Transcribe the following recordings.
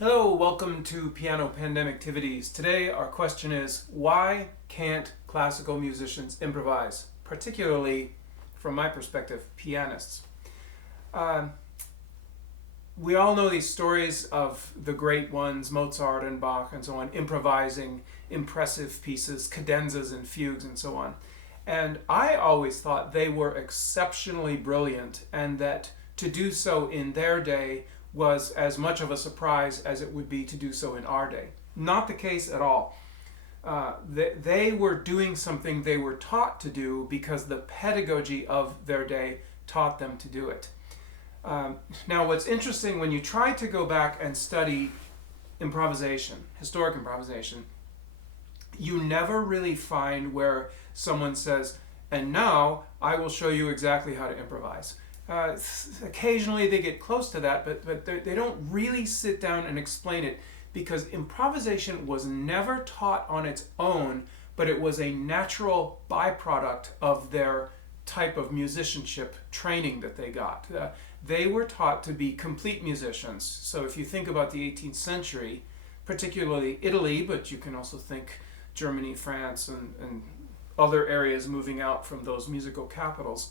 Hello, welcome to Piano Pandemictivities. Today our question is, why can't classical musicians improvise? Particularly, from my perspective, pianists. We all know these stories of the great ones, Mozart and Bach and so on, improvising impressive pieces, cadenzas and fugues and so on. And I always thought they were exceptionally brilliant, and that to do so in their day was as much of a surprise as it would be to do so in our day. Not the case at all. They were doing something they were taught to do because the pedagogy of their day taught them to do it. Now, what's interesting, when you try to go back and study improvisation, historic improvisation, you never really find where someone says, and now I will show you exactly how to improvise. Occasionally they get close to that, but they don't really sit down and explain it, because improvisation was never taught on its own, but it was a natural byproduct of their type of musicianship training that they got. They were taught to be complete musicians. So if you think about the 18th century, particularly Italy, but you can also think Germany, France, and other areas moving out from those musical capitals.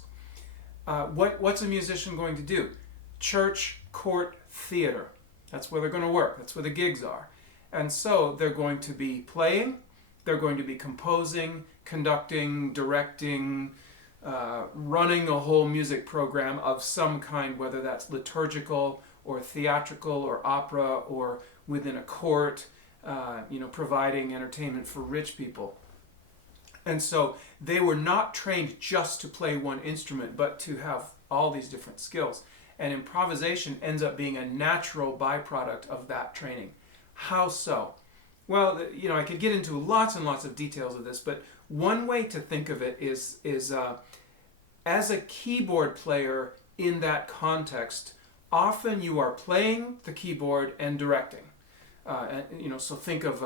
What's a musician going to do? Church, court, theater. That's where they're going to work. That's where the gigs are. And so they're going to be playing, they're going to be composing, conducting, directing, running a whole music program of some kind, whether that's liturgical or theatrical or opera or within a court, providing entertainment for rich people. And so they were not trained just to play one instrument, but to have all these different skills. And improvisation ends up being a natural byproduct of that training. How so? Well, I could get into lots and lots of details of this, but one way to think of it is as a keyboard player in that context, often you are playing the keyboard and directing. So think of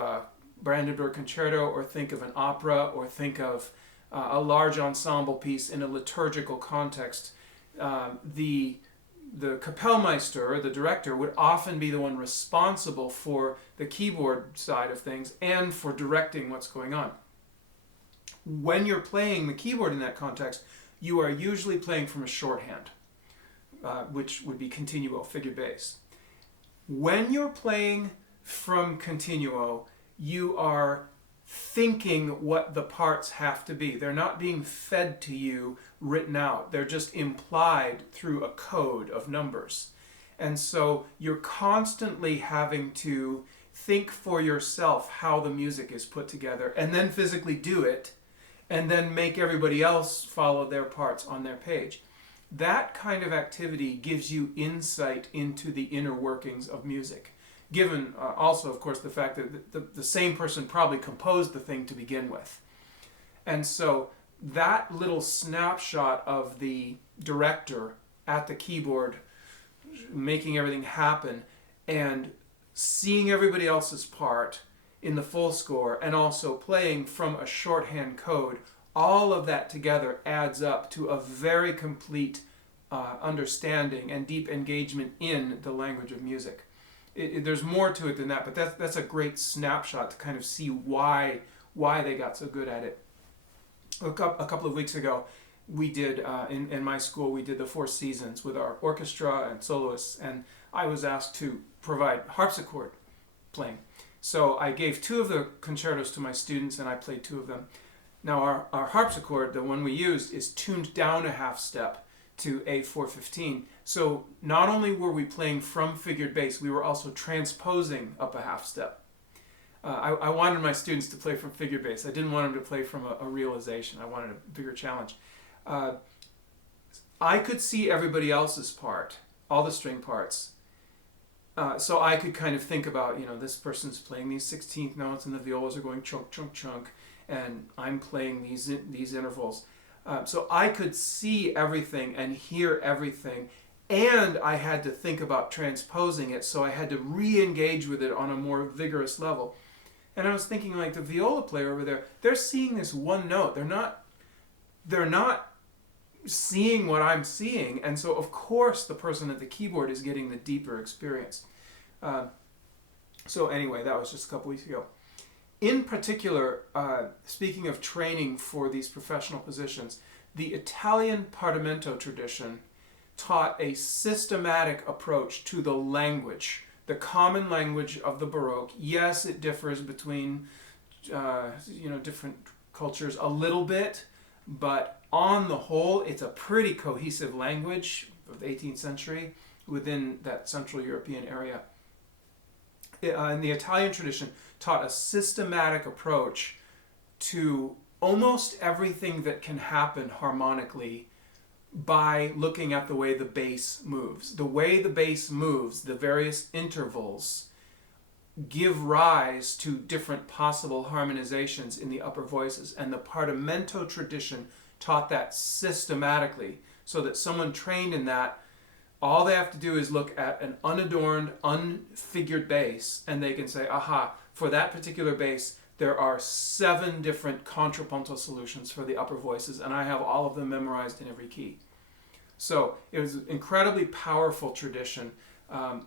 Brandenburg Concerto, or think of an opera, or think of a large ensemble piece in a liturgical context. The Kapellmeister, the director, would often be the one responsible for the keyboard side of things and for directing what's going on. When you're playing the keyboard in that context, you are usually playing from a shorthand, which would be continuo, figure bass. When you're playing from continuo, you are thinking what the parts have to be. They're not being fed to you written out. They're just implied through a code of numbers. And so you're constantly having to think for yourself how the music is put together, and then physically do it, and then make everybody else follow their parts on their page. That kind of activity gives you insight into the inner workings of music. Given also, of course, the fact that the same person probably composed the thing to begin with. And so that little snapshot of the director at the keyboard making everything happen and seeing everybody else's part in the full score and also playing from a shorthand code, all of that together adds up to a very complete understanding and deep engagement in the language of music. There's more to it than that, but that's a great snapshot to kind of see why they got so good at it. A couple of weeks ago, we did, in my school, we did the Four Seasons with our orchestra and soloists, and I was asked to provide harpsichord playing. So I gave 2 of the concertos to my students, and I played 2 of them. Now our harpsichord, the one we used, is tuned down a half step to A415. So not only were we playing from figured bass, we were also transposing up a half step. I wanted my students to play from figured bass. I didn't want them to play from a realization. I wanted a bigger challenge. I could see everybody else's part, all the string parts. So I could kind of think about, this person's playing these 16th notes and the violas are going chunk, chunk, chunk, and I'm playing these intervals. So I could see everything and hear everything, and I had to think about transposing it, so I had to re-engage with it on a more vigorous level. And I was thinking, like, the viola player over there, they're seeing this one note. They're not seeing what I'm seeing, and so of course the person at the keyboard is getting the deeper experience. So anyway, that was just a couple weeks ago. In particular, speaking of training for these professional positions, the Italian Parlamento tradition taught a systematic approach to the language, the common language of the Baroque. Yes, it differs between different cultures a little bit, but on the whole, it's a pretty cohesive language of the 18th century within that Central European area. In the Italian tradition, taught a systematic approach to almost everything that can happen harmonically by looking at the way the bass moves. The way the bass moves, the various intervals, give rise to different possible harmonizations in the upper voices. And the Parlamento tradition taught that systematically, so that someone trained in that, all they have to do is look at an unadorned, unfigured bass, and they can say, aha, for that particular bass, there are 7 different contrapuntal solutions for the upper voices, and I have all of them memorized in every key. So it was an incredibly powerful tradition.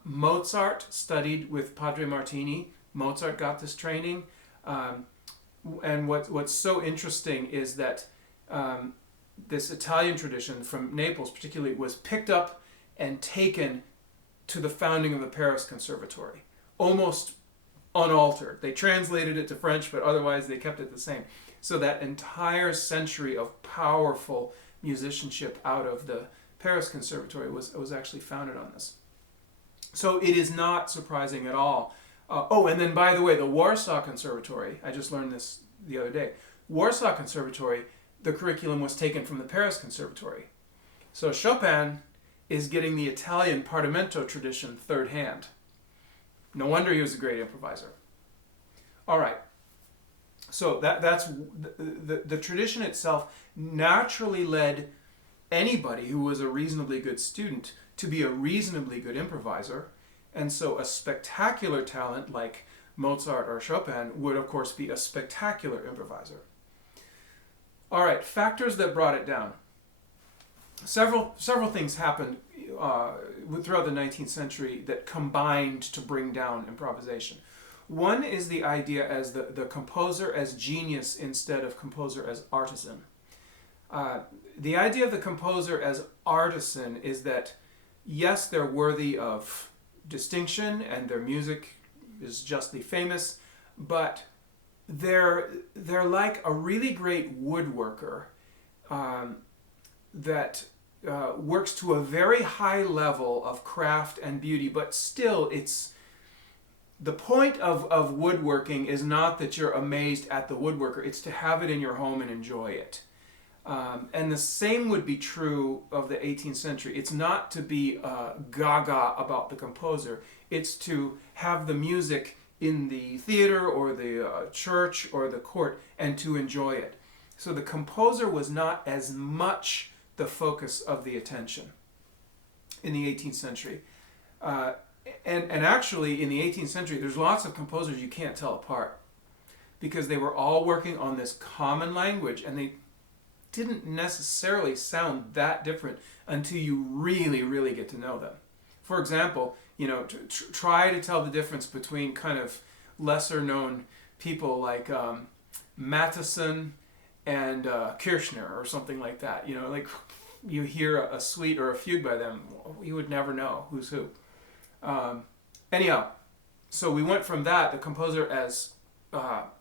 Mozart studied with Padre Martini. Mozart got this training. And what's so interesting is that this Italian tradition from Naples particularly was picked up and taken to the founding of the Paris Conservatory, almost unaltered. They translated it to French, but otherwise they kept it the same. So that entire century of powerful musicianship out of the Paris Conservatory was actually founded on this. So it is not surprising at all. And then by the way, the Warsaw Conservatory, I just learned this the other day. Warsaw Conservatory, the curriculum was taken from the Paris Conservatory. So Chopin is getting the Italian Parlamento tradition third hand. No wonder he was a great improviser. All right. So that's the tradition itself naturally led anybody who was a reasonably good student to be a reasonably good improviser. And so a spectacular talent like Mozart or Chopin would, of course, be a spectacular improviser. All right, factors that brought it down. Several things happened throughout the 19th century that combined to bring down improvisation. One is the idea as the composer as genius instead of composer as artisan. The idea of the composer as artisan is that, yes, they're worthy of distinction and their music is justly famous, but they're like a really great woodworker that works to a very high level of craft and beauty, but still it's the point of woodworking is not that you're amazed at the woodworker, it's to have it in your home and enjoy it. And the same would be true of the 18th century. It's not to be gaga about the composer, it's to have the music in the theater or the church or the court and to enjoy it. So the composer was not as much the focus of the attention in the 18th century. And actually, in the 18th century, there's lots of composers you can't tell apart because they were all working on this common language and they didn't necessarily sound that different until you really, really get to know them. For example, try to tell the difference between kind of lesser known people like Mattheson and Kirchner or something like that. Like you hear a suite or a fugue by them, you would never know who's who. Anyhow, so we went from that, the composer as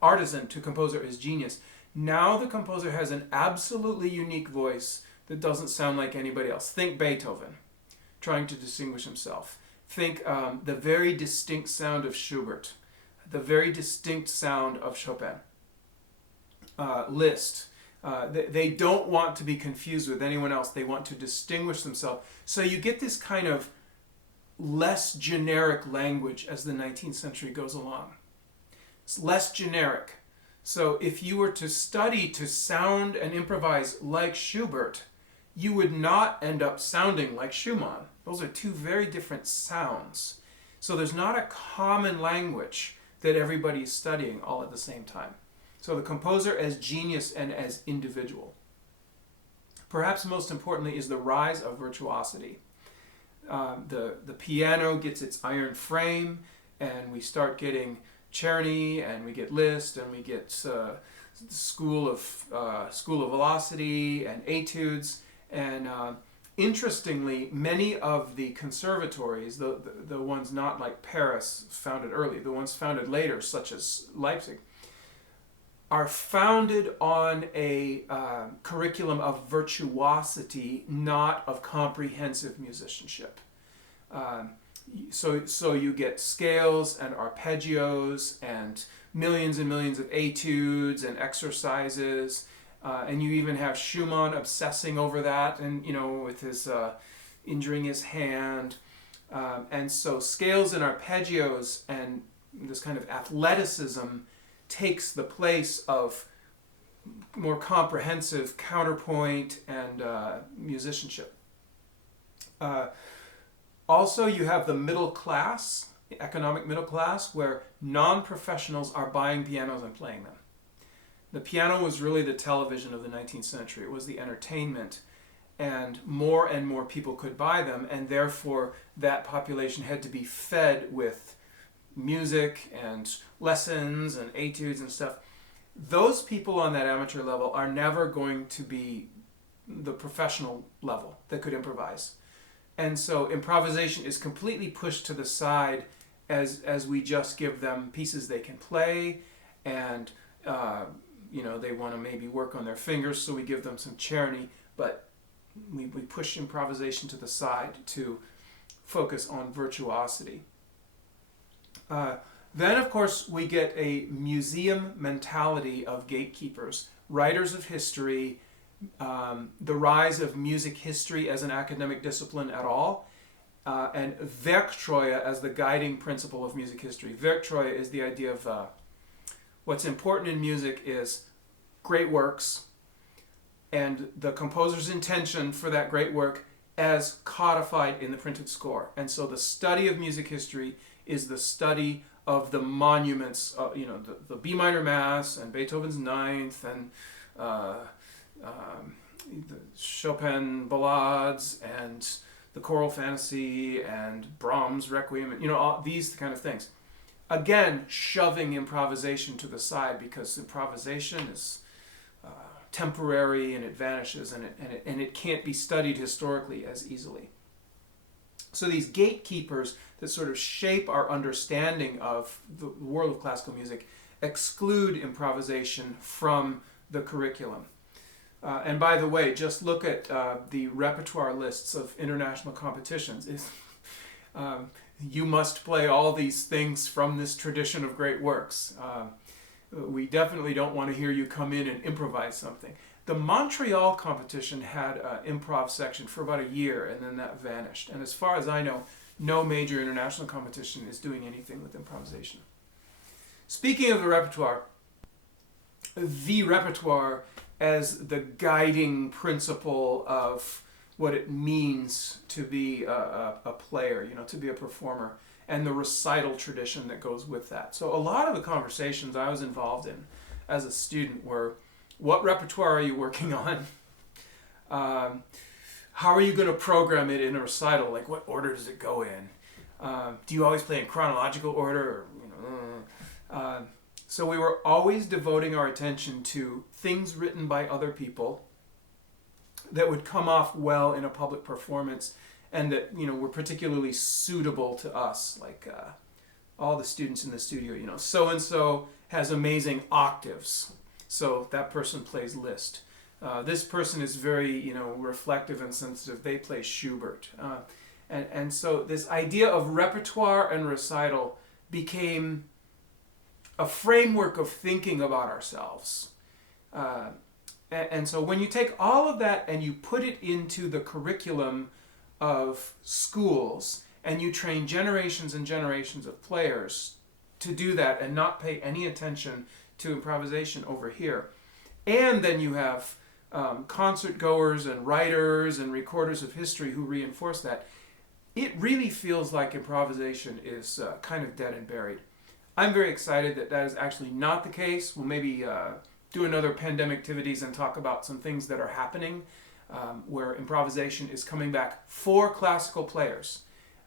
artisan, to composer as genius. Now the composer has an absolutely unique voice that doesn't sound like anybody else. Think Beethoven, trying to distinguish himself. Think the very distinct sound of Schubert, the very distinct sound of Chopin. Liszt. They don't want to be confused with anyone else. They want to distinguish themselves. So you get this kind of less generic language as the 19th century goes along. It's less generic. So if you were to study to sound and improvise like Schubert, you would not end up sounding like Schumann. Those are two very different sounds. So there's not a common language that everybody is studying all at the same time. So the composer as genius and as individual. Perhaps most importantly is the rise of virtuosity. The piano gets its iron frame. and we start getting Czerny, and we get Liszt, and we get School of Velocity and Etudes, and interestingly, many of the conservatories, the ones not like Paris founded early, the ones founded later, such as Leipzig, are founded on a curriculum of virtuosity, not of comprehensive musicianship. So you get scales and arpeggios and millions of etudes and exercises, and you even have Schumann obsessing over that, and with his injuring his hand, and so scales and arpeggios and this kind of athleticism takes the place of more comprehensive counterpoint and musicianship. Also, you have the middle class, the economic middle class, where non-professionals are buying pianos and playing them. The piano was really the television of the 19th century. It was the entertainment, and more people could buy them, and therefore that population had to be fed with music and lessons and etudes and stuff. Those people on that amateur level are never going to be the professional level that could improvise. And so improvisation is completely pushed to the side as we just give them pieces they can play, and they want to maybe work on their fingers, so we give them some Czerny, but we push improvisation to the side to focus on virtuosity. Then, of course, we get a museum mentality of gatekeepers, writers of history, the rise of music history as an academic discipline at all, and Werktreue as the guiding principle of music history. Werktreue is the idea of what's important in music is great works and the composer's intention for that great work as codified in the printed score. And so the study of music history is the study of the monuments, the B minor Mass and Beethoven's Ninth and the Chopin ballades and the choral fantasy and Brahms Requiem, all these kind of things. Again, shoving improvisation to the side, because improvisation is temporary and it vanishes, and it can't be studied historically as easily. So these gatekeepers that sort of shape our understanding of the world of classical music exclude improvisation from the curriculum. And by the way, just look at the repertoire lists of international competitions. You must play all these things from this tradition of great works. We definitely don't want to hear you come in and improvise something. The Montreal competition had an improv section for about a year, and then that vanished. And as far as I know, no major international competition is doing anything with improvisation. Speaking of the repertoire as the guiding principle of what it means to be a player, to be a performer, and the recital tradition that goes with that. So a lot of the conversations I was involved in as a student were, what repertoire are you working on? How are you going to program it in a recital? Like, what order does it go in? Do you always play in chronological order? So we were always devoting our attention to things written by other people that would come off well in a public performance, and that were particularly suitable to us. Like all the students in the studio, so and so has amazing octaves, so that person plays Liszt. This person is very reflective and sensitive, they play Schubert. And so this idea of repertoire and recital became a framework of thinking about ourselves. And so when you take all of that and you put it into the curriculum of schools, and you train generations and generations of players to do that and not pay any attention to improvisation over here, and then you have concert goers and writers and recorders of history who reinforce that, it really feels like improvisation is kind of dead and buried. I'm very excited that that is actually not the case. We'll maybe do another Pandemictivities and talk about some things that are happening where improvisation is coming back for classical players.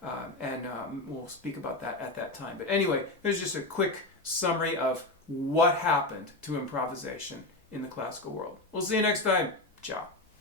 We'll speak about that at that time. But anyway, there's just a quick summary of what happened to improvisation in the classical world. We'll see you next time. Ciao.